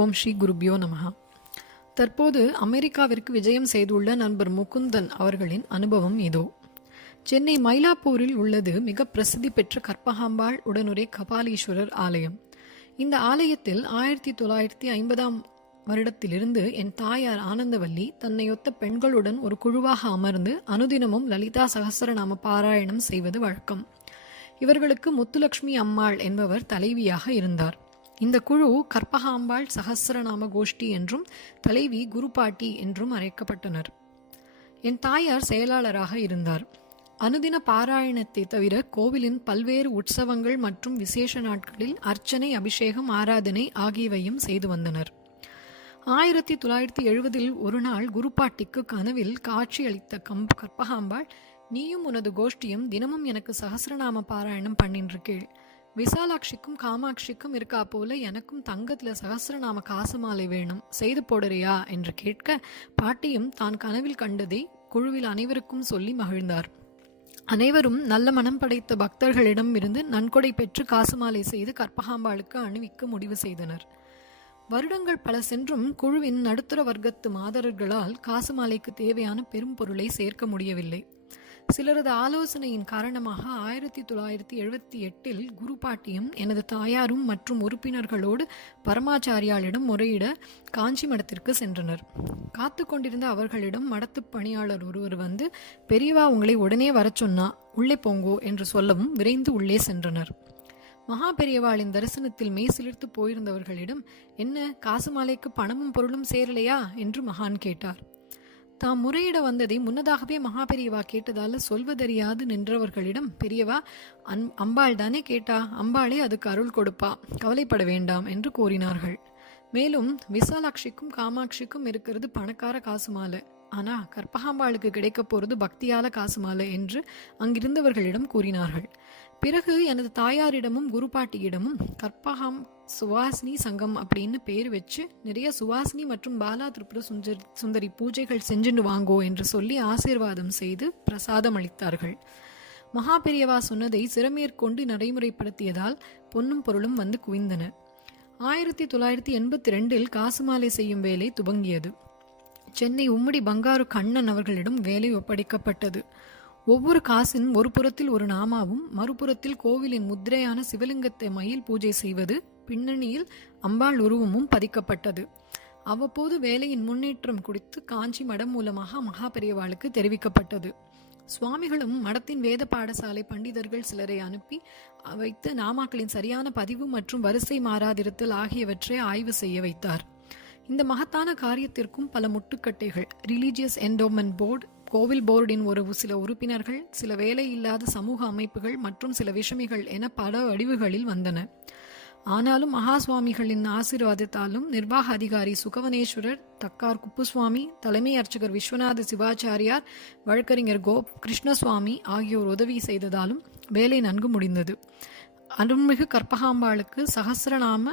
ஓம் ஸ்ரீ குருபியோ நமஹா. தற்போது அமெரிக்காவிற்கு விஜயம் செய்துள்ள நண்பர் முகுந்தன் அவர்களின் அனுபவம் இதோ. சென்னை மயிலாப்பூரில் உள்ளது மிக பிரசித்தி பெற்ற கற்பகாம்பாள் உடனுரை கபாலீஸ்வரர் ஆலயம். இந்த ஆலயத்தில் 1950ஆம் வருடத்திலிருந்து என் தாயார் ஆனந்தவல்லி தன்னையொத்த பெண்களுடன் ஒரு குழுவாக அமர்ந்து அனுதினமும் லலிதா சகஸ்ரநாம பாராயணம் செய்வது வழக்கம். இவர்களுக்கு முத்துலட்சுமி அம்மாள் என்பவர் தலைவியாக இருந்தார். இந்த குழு கற்பகாம்பாள் சகஸ்ரநாம கோஷ்டி என்றும் தலைவி குருபாட்டி என்றும் அழைக்கப்பட்டனர். என் தாயார் செயலாளராக இருந்தார். அனுதின பாராயணத்தை தவிர கோவிலின் பல்வேறு உற்சவங்கள் மற்றும் விசேஷ நாட்களில் அர்ச்சனை, அபிஷேகம், ஆராதனை ஆகியவையும் செய்து வந்தனர். 1970 ஒரு நாள் குருபாட்டிக்கு கனவில் காட்சி அளித்த கற்பகாம்பாள், நீயும் உனது கோஷ்டியும் தினமும் எனக்கு சகஸ்ரநாம பாராயணம் பண்ணின்றிருக்கேள். விசாலாட்சிக்கும் காமாட்சிக்கும் இருக்கா போல எனக்கும் தங்கத்துல சகஸ்ரநாம காசு மாலை வேணும், செய்து போடுறியா என்று கேட்க, பாட்டியும் தான் கனவில் கண்டதை குழுவில் அனைவருக்கும் சொல்லி மகிழ்ந்தார். அனைவரும் நல்ல மனம் படைத்த பக்தர்களிடம் இருந்து நன்கொடை பெற்று காசு மாலை செய்து கற்பகாம்பாளுக்கு அணிவிக்க முடிவு செய்தனர். வருடங்கள் பல சென்றும் குழுவின் நடுத்தர வர்க்கத்து மாதர்களால் காசு மாலைக்கு தேவையான பெரும் பொருளை சேர்க்க முடியவில்லை. சிலரது ஆலோசனையின் காரணமாக 1978 குருபாட்டியும் எனது தாயாரும் மற்றும் உறுப்பினர்களோடு பரமாச்சாரியாளிடம் முறையிட காஞ்சி மடத்திற்கு சென்றனர். காத்து கொண்டிருந்த அவர்களிடம் மடத்து பணியாளர் ஒருவர் வந்து, பெரியவா உங்களை உடனே வரச் சொன்னா, உள்ளே போங்கோ என்று சொல்லவும் விரைந்து உள்ளே சென்றனர். மகா பெரியவாளின் தரிசனத்தில் மெய் சிலிர்த்து போயிருந்தவர்களிடம், என்ன காசு மாலைக்கு பணமும் பொருளும் சேரலையா என்று மகான் கேட்டார். தாம் முறையிட வந்ததை முன்னதாகவே மகா பெரியவா கேட்டதால சொல்வதறியாது நின்றவர்களிடம், பெரியவா அம்பாள் தானே கேட்டா, அம்பாளே அதுக்கு அருள் கொடுப்பா, கவலைப்பட வேண்டாம் என்று கூறினார்கள். மேலும் விசாலாட்சிக்கும் காமாட்சிக்கும் இருக்கிறது பணக்கார காசு மாலை, ஆனா கற்பகாம்பாளுக்கு கிடைக்க போறது பக்தியால காசு மாலை என்று அங்கிருந்தவர்களிடம் கூறினார்கள். பிறகு எனது தாயாரிடமும் குருபாட்டியிடமும் கற்பகாம் சுவாசினி சங்கம் அப்படின்னு பேர் வச்சு நிறைய சுவாசினி மற்றும் பாலா திரிபுர சுந்தரி பூஜைகள் செஞ்சுட்டு வாங்கோ என்று சொல்லி ஆசீர்வாதம் செய்து பிரசாதம் அளித்தார்கள். மகா பெரியவா சொன்னதை சிறமேற்கொண்டு நடைமுறைப்படுத்தியதால் பொன்னும் பொருளும் வந்து குவிந்தன. 1982 காசு மாலை செய்யும் வேலை துவங்கியது. சென்னை உம்மடி பங்காரு கண்ணன் அவர்களிடம் வேலை ஒப்படைக்கப்பட்டது. ஒவ்வொரு காசின் ஒரு புறத்தில் ஒரு நாமாவும் மறுபுறத்தில் கோவிலின் முத்திரையான சிவலிங்கத்தை மயில் பூஜை செய்வது, பின்னணியில் அம்பாள் உருவமும் பதிக்கப்பட்டது. அவ்வப்போது வேலையின் முன்னேற்றம் குறித்து காஞ்சி மடம் மூலமாக மகா பெரியவாளுக்கு தெரிவிக்கப்பட்டது. சுவாமிகளும் மடத்தின் வேத பாடசாலை பண்டிதர்கள் சிலரை அனுப்பி வைத்து நாமாக்களின் சரியான பதிவு மற்றும் வரிசை மாறாதிருத்தல் ஆகியவற்றை ஆய்வு செய்ய வைத்தார். இந்த மகத்தான காரியத்திற்கும் பல முட்டுக்கட்டைகள், ரிலீஜியஸ் என்டோமெண்ட் போர்டு, கோவில் போர்டின் ஒரு சில உறுப்பினர்கள், சில வேலை இல்லாத சமூக அமைப்புகள் மற்றும் சில விஷமிகள் என பல வடிவுகளில் வந்தன. ஆனாலும் மகா சுவாமிகளின் ஆசீர்வாதத்தாலும் நிர்வாக அதிகாரி சுகவனேஸ்வரர், தக்கார் குப்புசுவாமி, தலைமை அர்ச்சகர் விஸ்வநாத சிவாச்சாரியார், வழக்கறிஞர் கிருஷ்ணசுவாமி ஆகியோர் உதவி செய்ததாலும் வேலை நன்கு முடிந்தது. அருள்மிகு கற்பகாம்பாளுக்கு சகஸ்ரநாம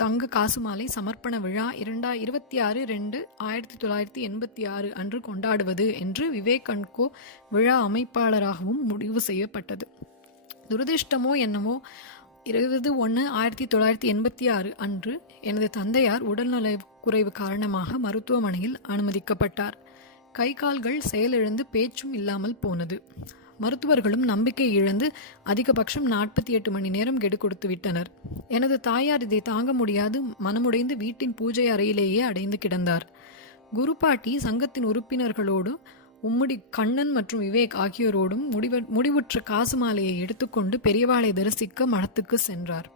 தங்க காசு மாலை சமர்ப்பண விழா 26/2/1986 அன்று கொண்டாடுவது என்று விவேக் அண்ட் கோ விழா அமைப்பாளராகவும் முடிவு செய்யப்பட்டது. துரதிர்ஷ்டமோ என்னமோ 20/1/1986 அன்று எனது தந்தையார் உடல்நல குறைவு காரணமாக மருத்துவமனையில் அனுமதிக்கப்பட்டார். கை கால்கள் செயலிழந்து பேச்சும் இல்லாமல் போனது. மருத்துவர்களும் நம்பிக்கை இழந்து அதிகபட்சம் 48 மணி நேரம் கெடு கொடுத்து விட்டனர். எனது தாயார் இதை தாங்க முடியாது மனமுடைந்து வீட்டின் பூஜை அறையிலேயே அடைந்து கிடந்தார். குருபாட்டி சங்கத்தின் உறுப்பினர்களோடு உம்முடி கண்ணன் மற்றும் விவேக் ஆகியோரோடும் முடிவுற்ற காசு மாலையை எடுத்துக்கொண்டு பெரியவாளை தரிசிக்க மடத்துக்கு சென்றார்.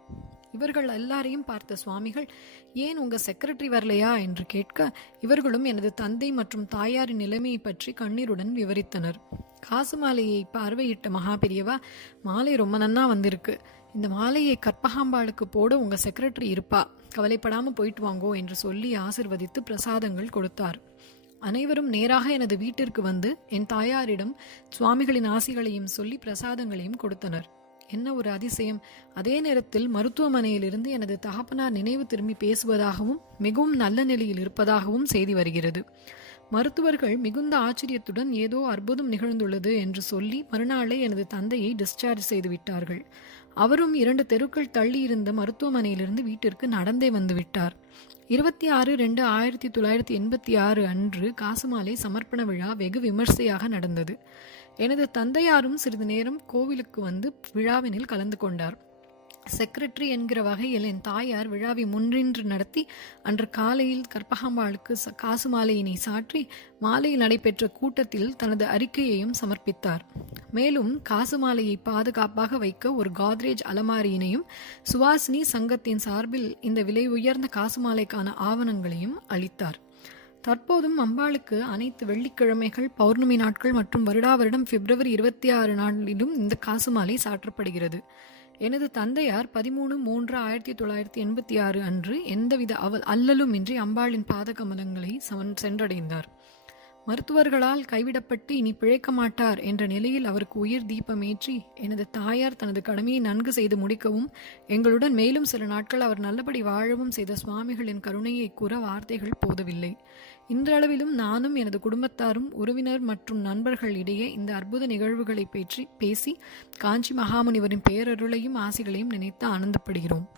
இவர்கள் எல்லாரையும் பார்த்த சுவாமிகள், ஏன் உங்க செக்ரட்டரி வரலையா என்று கேட்க, இவர்களும் எனது தந்தை மற்றும் தாயாரின் நிலைமையை பற்றி கண்ணீருடன் விவரித்தனர். காசு மாலையை பார்வையிட்ட மகா பெரியவா, மாலை ரொம்ப நன்னா வந்திருக்கு, இந்த மாலையை கற்பகாம்பாளுக்கு போட உங்க செக்ரட்டரி இருப்பா, கவலைப்படாம போயிட்டு வாங்கோ என்று சொல்லி ஆசிர்வதித்து பிரசாதங்கள் கொடுத்தார். அனைவரும் நேராக எனது வீட்டிற்கு வந்து என் தாயாரிடம் சுவாமிகளின் ஆசிகளையும் சொல்லி பிரசாதங்களையும் கொடுத்தனர். என்ன ஒரு அதிசயம்! அதே நேரத்தில் மருத்துவமனையிலிருந்து எனது தகப்பனார் நினைவு திரும்பி பேசுவதாகவும் மிகவும் நல்ல நிலையில் இருப்பதாகவும் செய்தி வருகிறது. மருத்துவர்கள் மிகுந்த ஆச்சரியத்துடன் ஏதோ அற்புதம் நிகழ்ந்துள்ளது என்று சொல்லி மறுநாளே எனது தந்தையை டிஸ்சார்ஜ் செய்து விட்டார்கள். அவரும் 2 தெருக்கள் தள்ளியிருந்த மருத்துவமனையிலிருந்து வீட்டிற்கு நடந்தே வந்து விட்டார். 26/2/1986 அன்று காசுமாலை சமர்ப்பண விழா வெகு விமர்சையாக நடந்தது. எனது தந்தையாரும் சிறிது நேரம் கோவிலுக்கு வந்து விழாவினில் கலந்து கொண்டார். செக்ரட்டரி என்கிற வகையில் என் தாயார் விழாவை முன்னின்று நடத்தி அன்று காலையில் கற்பகாம்பாளுக்கு காசு மாலையினை சாற்றி மாலையில் நடைபெற்ற கூட்டத்தில் தனது அறிக்கையையும் சமர்ப்பித்தார். மேலும் காசு மாலையை பாதுகாப்பாக வைக்க ஒரு கோத்ரேஜ் அலமாரியினையும் சுவாசினி சங்கத்தின் சார்பில் இந்த விலை உயர்ந்த காசு மாலைக்கான ஆவணங்களையும் அளித்தார். தற்போதும் அம்பாளுக்கு அனைத்து வெள்ளிக்கிழமைகள், பௌர்ணமி நாட்கள் மற்றும் வருடா வருடம் February 26 நாளிலும் இந்த காசு மாலை சாற்றப்படுகிறது. எனது தந்தையார் 13/3/1986 அன்று எந்தவித அல்லலுமின்றி அம்பாளின் பாத கமலங்களை சென்றடைந்தார். மருத்துவர்களால் கைவிடப்பட்டு இனி பிழைக்க மாட்டார் என்ற நிலையில் அவருக்கு உயிர் தீபமேற்றி எனது தாயார் தனது கடமையை நன்கு செய்து முடிக்கவும் எங்களுடன் மேலும் சில நாட்கள் அவர் நல்லபடி வாழவும் செய்த சுவாமிகளின் கருணையை கூற வார்த்தைகள் போதவில்லை. இன்றளவிலும் நானும் எனது குடும்பத்தாரும் உறவினர் மற்றும் நண்பர்கள் இடையே இந்த அற்புத நிகழ்வுகளை பேசி காஞ்சி மகாமுனிவரின் பேரருளையும் ஆசிகளையும் நினைத்து ஆனந்தப்படுகிறோம்.